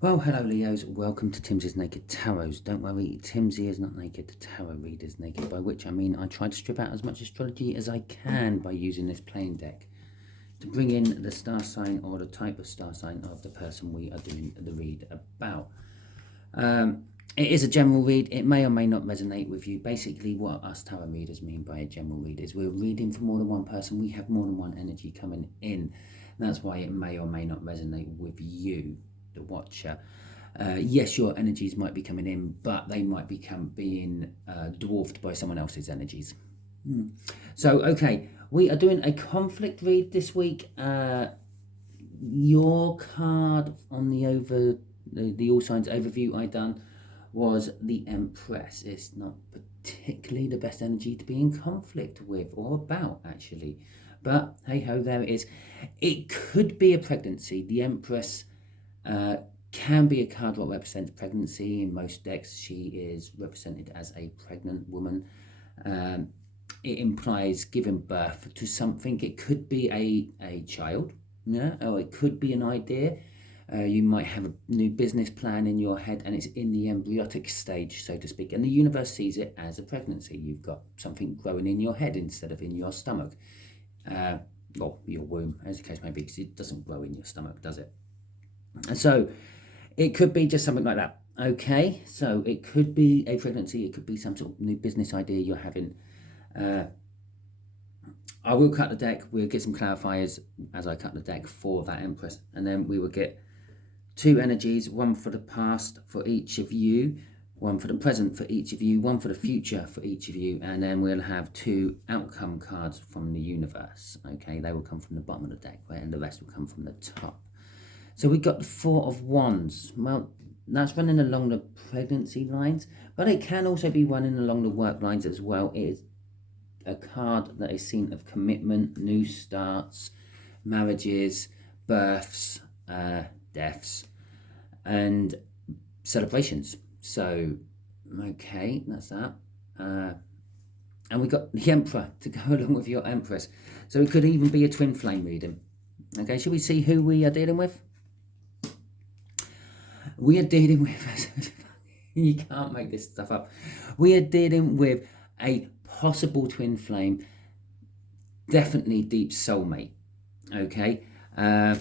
Well, hello Leos, welcome to Timsy's Naked Tarot. Don't worry, Timsy is not naked, the tarot reader is naked, by which I mean I try to strip out as much astrology as I can by using this plain deck to bring in the star sign or the type of star sign of the person we are doing the read about. It is a general read, it may or may not resonate with you. Basically what us tarot readers mean by a general read is we're reading for more than one person, we have more than one energy coming in. That's why it may or may not resonate with you, the watcher. Yes, your energies might be coming in, but they might become being dwarfed by someone else's energies. So, okay, we are doing a conflict read this week. Your card on the all signs overview I done was the Empress. It's not particularly the best energy to be in conflict with or about, actually. But hey ho, there it is. It could be a pregnancy. The Empress can be a card what represents pregnancy. In most decks, she is represented as a pregnant woman. It implies giving birth to something. It could be a child, yeah, or it could be an idea. You might have a new business plan in your head and it's in the embryonic stage, so to speak, and the universe sees it as a pregnancy. You've got something growing in your head instead of in your stomach, or your womb, as the case may be, because it doesn't grow in your stomach, does it? And so it could be just something like that. Okay, so it could be a pregnancy, it could be some sort of new business idea you're having. I will cut the deck, we'll get some clarifiers as I cut the deck for that Empress, and then we will get two energies, one for the past for each of you, one for the present for each of you, one for the future for each of you, and then we'll have two outcome cards from the universe. Okay, they will come from the bottom of the deck, and the rest will come from the top. So we got the Four of Wands. Well, that's running along the pregnancy lines, but it can also be running along the work lines as well. It is a card that is seen of commitment, new starts, marriages, births, deaths, and celebrations. So, okay, that's that. And we got the Emperor to go along with your Empress. So it could even be a twin flame reading. Okay, should we see who we are dealing with? We are dealing with, you can't make this stuff up. We are dealing with a possible twin flame, definitely deep soulmate. Okay, yeah,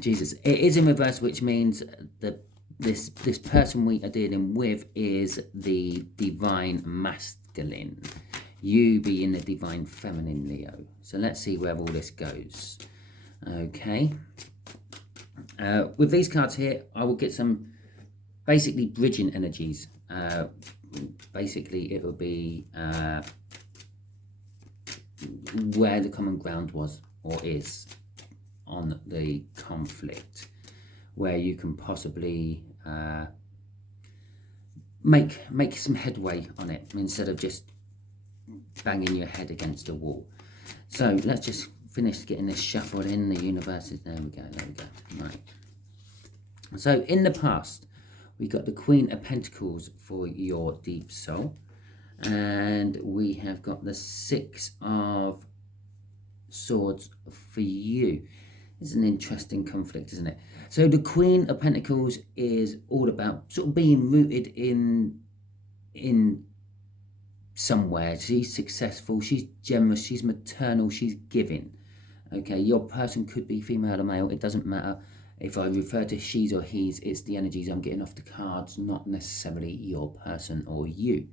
Jesus, it is in reverse, which means that this person we are dealing with is the divine masculine, you being the divine feminine, Leo. So let's see where all this goes. Okay, with these cards here, I will get some basically bridging energies. Basically, it will be where the common ground was or is on the conflict, where you can possibly make some headway on it instead of just banging your head against a wall. So let's just finish getting this shuffled in. The universe is there. We go. Right. So in the past, we got the Queen of Pentacles for your deep soul, and we have got the Six of Swords for you. It's an interesting conflict, isn't it? So the Queen of Pentacles is all about sort of being rooted in somewhere. She's successful, she's generous, she's maternal, she's giving. Okay, your person could be female or male, it doesn't matter. If I refer to she's or he's, it's the energies I'm getting off the cards, not necessarily your person or you.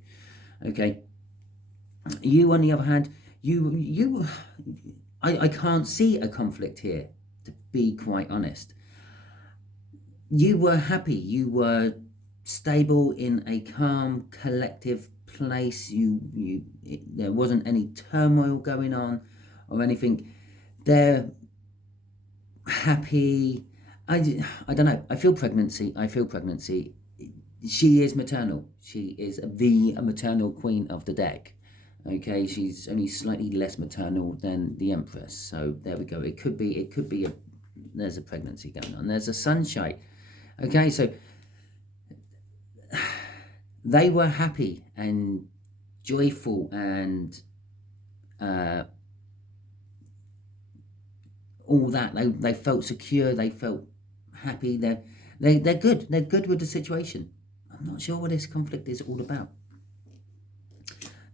Okay, you on the other hand, I can't see a conflict here, to be quite honest. You were happy, you were stable in a calm, collective place. There wasn't any turmoil going on or anything. They're happy. I don't know. I feel pregnancy. She is maternal. She is the maternal queen of the deck. Okay, she's only slightly less maternal than the Empress. So there we go. It could be there's a pregnancy going on. There's a sunshine. Okay, so they were happy and joyful and all that. They felt secure. They felt happy. They're good. They're good with the situation. I'm not sure what this conflict is all about.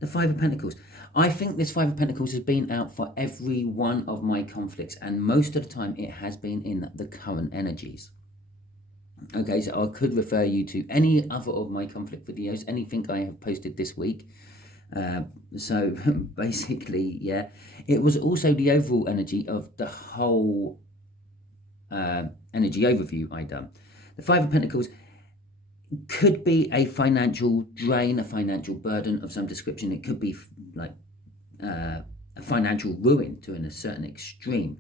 The Five of Pentacles. I think this Five of Pentacles has been out for every one of my conflicts, and most of the time it has been in the current energies. Okay, so I could refer you to any other of my conflict videos, anything I have posted this week. So basically, yeah, it was also the overall energy of the whole energy overview I done. The Five of Pentacles could be a financial drain, a financial burden of some description. It could be like a financial ruin to a certain extreme.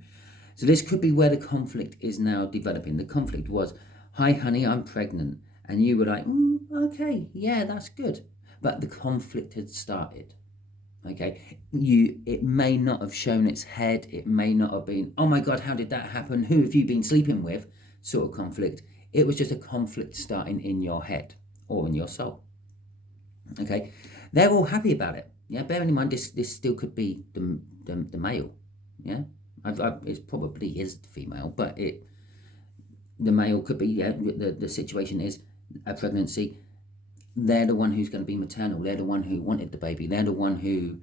So this could be where the conflict is now developing. The conflict was, hi honey, I'm pregnant. And you were like, okay, yeah, that's good. But the conflict had started. Okay, it may not have shown its head. It may not have been, oh my God, how did that happen? Who have you been sleeping with? Sort of conflict. It was just a conflict starting in your head or in your soul. Okay, they're all happy about it. Yeah, bearing in mind this still could be the male. Yeah, it probably is the female, but the male could be. Yeah, the situation is a pregnancy. They're the one who's going to be maternal. They're the one who wanted the baby. They're the one who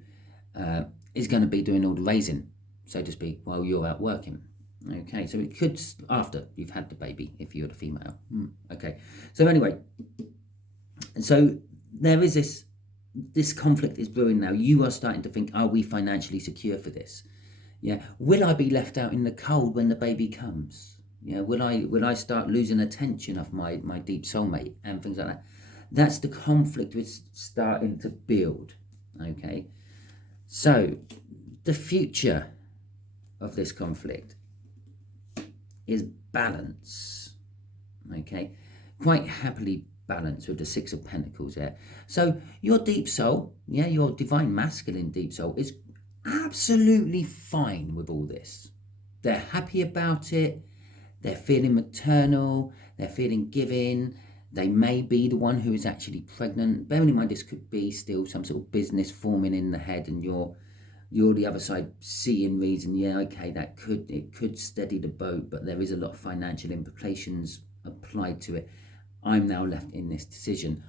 is going to be doing all the raising, so to speak, while you're out working. Okay, so it could, after you've had the baby, if you're the female. Okay, so anyway, so there is this conflict is brewing now. You are starting to think, are we financially secure for this? Yeah, will I be left out in the cold when the baby comes? Yeah, will I start losing attention of my deep soulmate and things like that? That's the conflict which is starting to build. Okay, so the future of this conflict is balance. Okay, quite happily balance with the Six of Pentacles there. So your deep soul, yeah, your divine masculine deep soul is absolutely fine with all this. They're happy about it. They're feeling maternal. They're feeling giving. They may be the one who is actually pregnant. Bearing in mind, this could be still some sort of business forming in the head, and you're the other side seeing reason. Yeah, okay, it could steady the boat, but there is a lot of financial implications applied to it. I'm now left in this decision.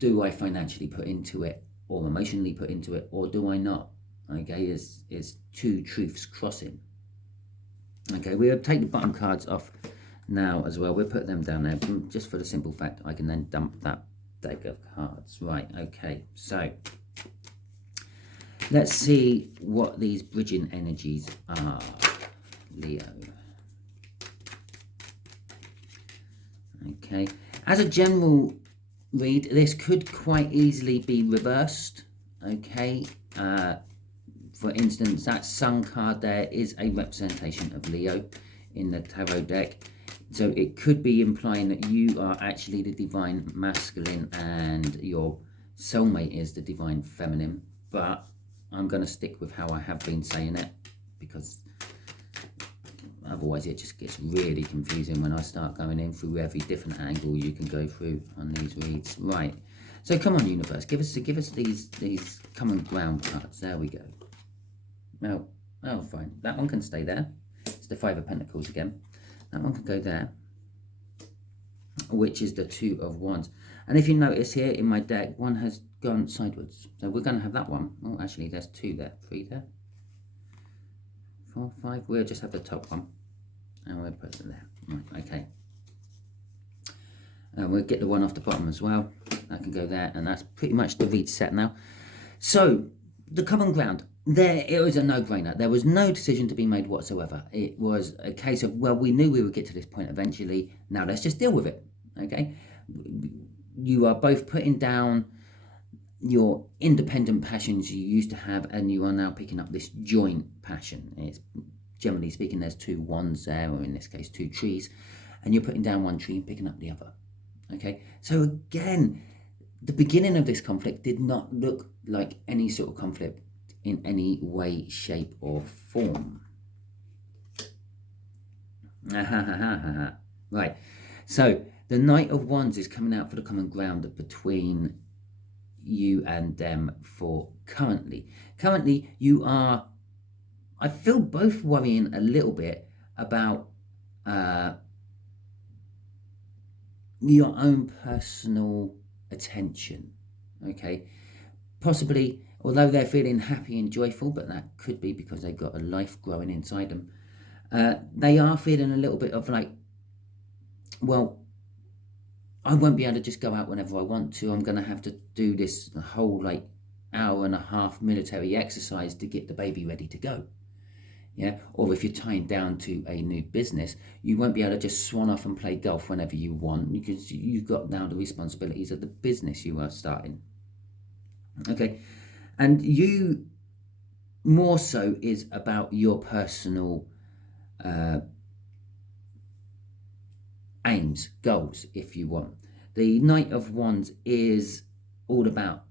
Do I financially put into it, or emotionally put into it, or do I not? Okay, is two truths crossing. Okay, we'll take the bottom cards off now as well. We'll put them down there just for the simple fact I can then dump that deck of cards. Right, okay, so let's see what these bridging energies are, Leo. Okay, as a general read, this could quite easily be reversed. Okay, for instance, that Sun card there is a representation of Leo in the tarot deck. So it could be implying that you are actually the divine masculine and your soulmate is the divine feminine. But I'm going to stick with how I have been saying it, because otherwise it just gets really confusing when I start going in through every different angle you can go through on these reads. Right. So come on, universe, give us these common ground cards. There we go. Oh, fine. That one can stay there. It's the Five of Pentacles again. That one can go there, which is the Two of Wands. And if you notice here in my deck, one has gone sideways. So we're going to have that one. Oh, actually, there's two there. Three there. 4, 5. We'll just have the top one. And we'll put it there. Right, okay. And we'll get the one off the bottom as well. That can go there. And that's pretty much the read set now. So, the common ground. It was a no-brainer. There was no decision to be made whatsoever. It was a case of, well, we knew we would get to this point eventually. Now let's just deal with it. Okay? You are both putting down your independent passions you used to have, and you are now picking up this joint passion. It's, generally speaking, there's two wands there, or in this case, two trees, and you're putting down one tree and picking up the other. Okay? So again, the beginning of this conflict did not look like any sort of conflict in any way, shape, or form. Right. So the Knight of Wands is coming out for the common ground between you and them for currently. Currently, you are, I feel, both worrying a little bit about your own personal attention. Okay, possibly, although they're feeling happy and joyful, but that could be because they've got a life growing inside them. They are feeling a little bit of like, well, I won't be able to just go out whenever I want to. I'm going to have to do this whole like hour and a half military exercise to get the baby ready to go. Yeah, or if you're tied down to a new business, you won't be able to just swan off and play golf whenever you want, because you've got now the responsibilities of the business you are starting. Okay, and you more so is about your personal aims, goals, if you want. The Knight of Wands is all about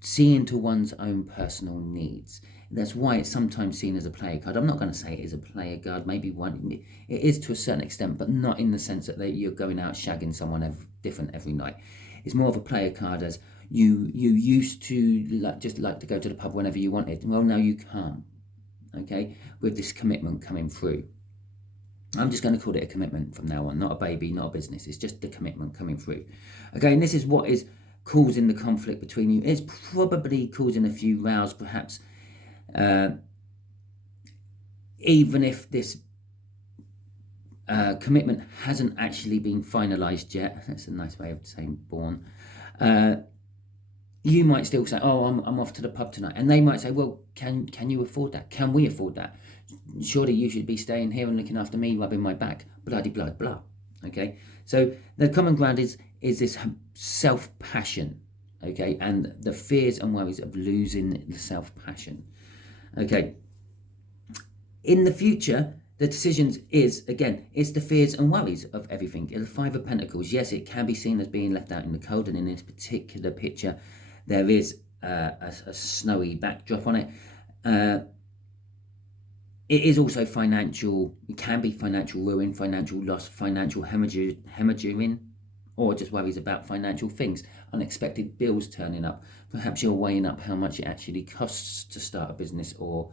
seeing to one's own personal needs. That's why it's sometimes seen as a player card. I'm not going to say it is a player card. Maybe one, it is to a certain extent, but not in the sense that you're going out shagging someone different every night. It's more of a player card, as you used to just like to go to the pub whenever you wanted. Well, now you can't. Okay, with this commitment coming through. I'm just going to call it a commitment from now on, not a baby, not a business. It's just the commitment coming through. Okay, and this is what is causing the conflict between you. It's probably causing a few rows, perhaps, even if this commitment hasn't actually been finalised yet. That's a nice way of saying born. You might still say, oh, I'm off to the pub tonight. And they might say, well, can you afford that? Can we afford that? Surely you should be staying here and looking after me, rubbing my back, bloody blah, blah. Okay, so the common ground is this self-passion, okay, and the fears and worries of losing the self-passion. Okay, in the future, the decisions is, again, it's the fears and worries of everything. The Five of Pentacles, yes, it can be seen as being left out in the cold, and in this particular picture, there is a snowy backdrop on it. It is also financial, it can be financial ruin, financial loss, financial hemorrhaging, or just worries about financial things, unexpected bills turning up. Perhaps you're weighing up how much it actually costs to start a business or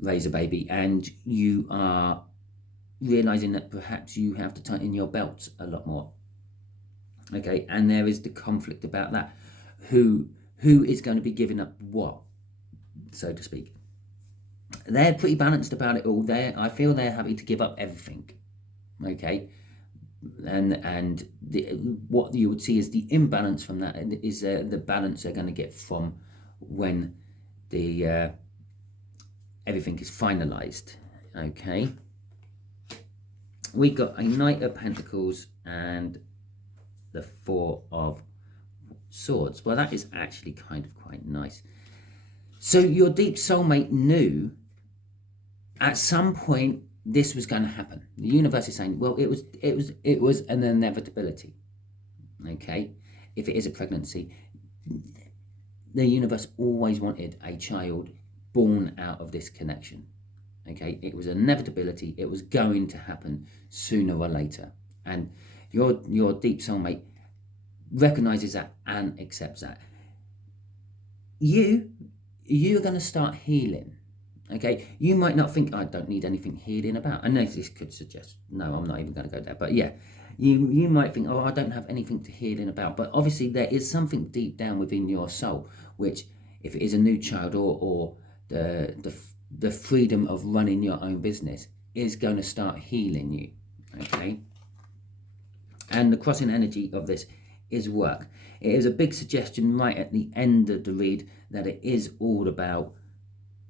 raise a baby, and you are realizing that perhaps you have to tighten your belts a lot more. Okay, and there is the conflict about that. Who is going to be giving up what, so to speak? They're pretty balanced about it all. I feel they're happy to give up everything. Okay, and what you would see is the imbalance from that is the balance they're going to get from when the everything is finalized. Okay, we got a Knight of Pentacles and the Four of Swords. Well, that is actually kind of quite nice. So your deep soulmate knew at some point this was going to happen. The universe is saying, well, it was an inevitability. Okay, if it is a pregnancy, the universe always wanted a child born out of this connection. Okay, it was an inevitability. It was going to happen sooner or later, and your deep soulmate recognizes that and accepts that. You're going to start healing. Okay, you might not think, I don't need anything healing about. I know this could suggest, no, I'm not even going to go there. But yeah, you might think, oh, I don't have anything to healing about. But obviously there is something deep down within your soul, which, if it is a new child or the freedom of running your own business, is going to start healing you. Okay, and the crossing energy of this is work. It is a big suggestion right at the end of the read that it is all about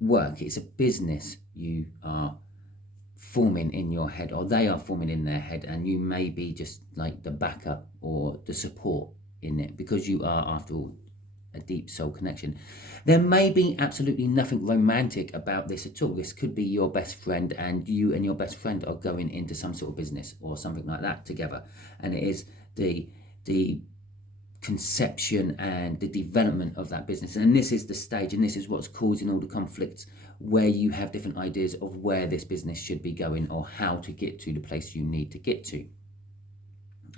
work. It's a business you are forming in your head, or they are forming in their head, and you may be just like the backup or the support in it, because you are, after all, a deep soul connection. There may be absolutely nothing romantic about this at all. This could be your best friend, and you and your best friend are going into some sort of business or something like that together, and it is the conception and the development of that business, and this is the stage, and this is what's causing all the conflicts, where you have different ideas of where this business should be going or how to get to the place you need to get to.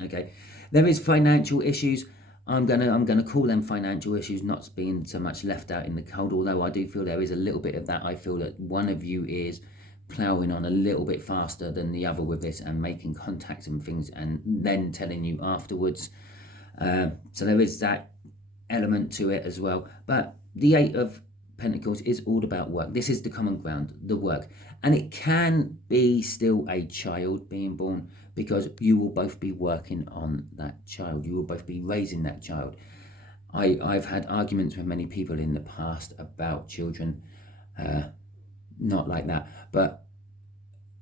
Okay, there is financial issues. I'm gonna call them financial issues, not being so much left out in the cold, although I do feel there is a little bit of that. I feel that one of you is ploughing on a little bit faster than the other with this and making contacts and things and then telling you afterwards. So there is that element to it as well. But the Eight of Pentacles is all about work. This is the common ground, the work. And it can be still a child being born, because you will both be working on that child. You will both be raising that child. I've had arguments with many people in the past about children, not like that, but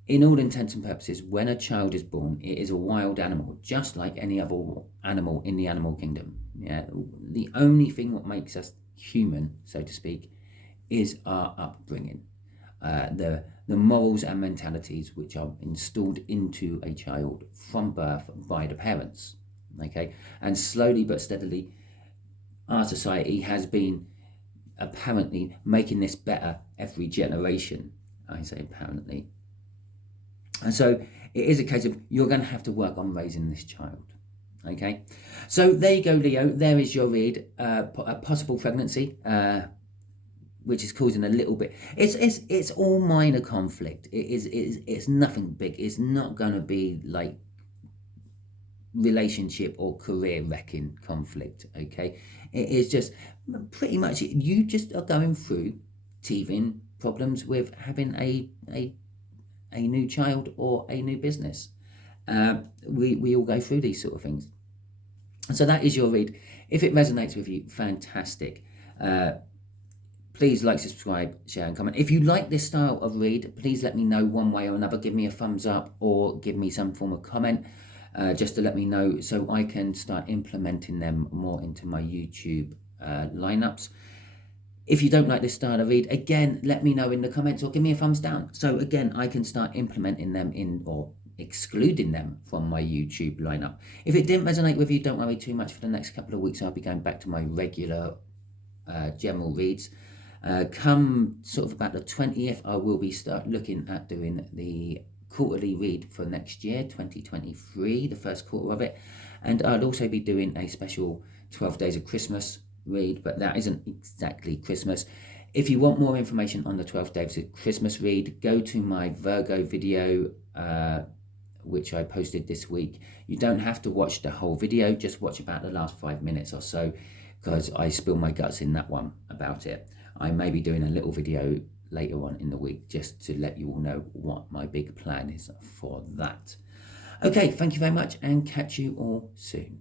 in all intents and purposes, when a child is born, it is a wild animal, just like any other animal in the animal kingdom. Yeah, the only thing that makes us human, so to speak, is our upbringing, the morals and mentalities which are installed into a child from birth by the parents. Okay, and slowly but steadily, our society has been apparently making this better every generation. I say apparently. And so it is a case of you're going to have to work on raising this child. Okay, so there you go, Leo. There is your read. A possible pregnancy, which is causing a little bit. It's all minor conflict. It's nothing big. It's not going to be like relationship or career wrecking conflict. Okay, it is just pretty much you just are going through teething problems with having a new child or a new business. We all go through these sort of things. So that is your read. If it resonates with you, fantastic. Please like, subscribe, share and comment. If you like this style of read, please let me know one way or another. Give me a thumbs up or give me some form of comment, just to let me know so I can start implementing them more into my YouTube lineups. If you don't like this style of read, again, let me know in the comments or give me a thumbs down. So again, I can start implementing them in or excluding them from my YouTube lineup. If it didn't resonate with you, don't worry too much. For the next couple of weeks, I'll be going back to my regular general reads. Come sort of about the 20th, I will be start looking at doing the quarterly read for next year, 2023, the first quarter of it. And I'll also be doing a special 12 Days of Christmas read, but that isn't exactly Christmas. If you want more information on the 12 Days of Christmas read, go to my Virgo video, which I posted this week. You don't have to watch the whole video, just watch about the last 5 minutes or so, because I spill my guts in that one about it. I may be doing a little video later on in the week just to let you all know what my big plan is for that. Okay, thank you very much and catch you all soon.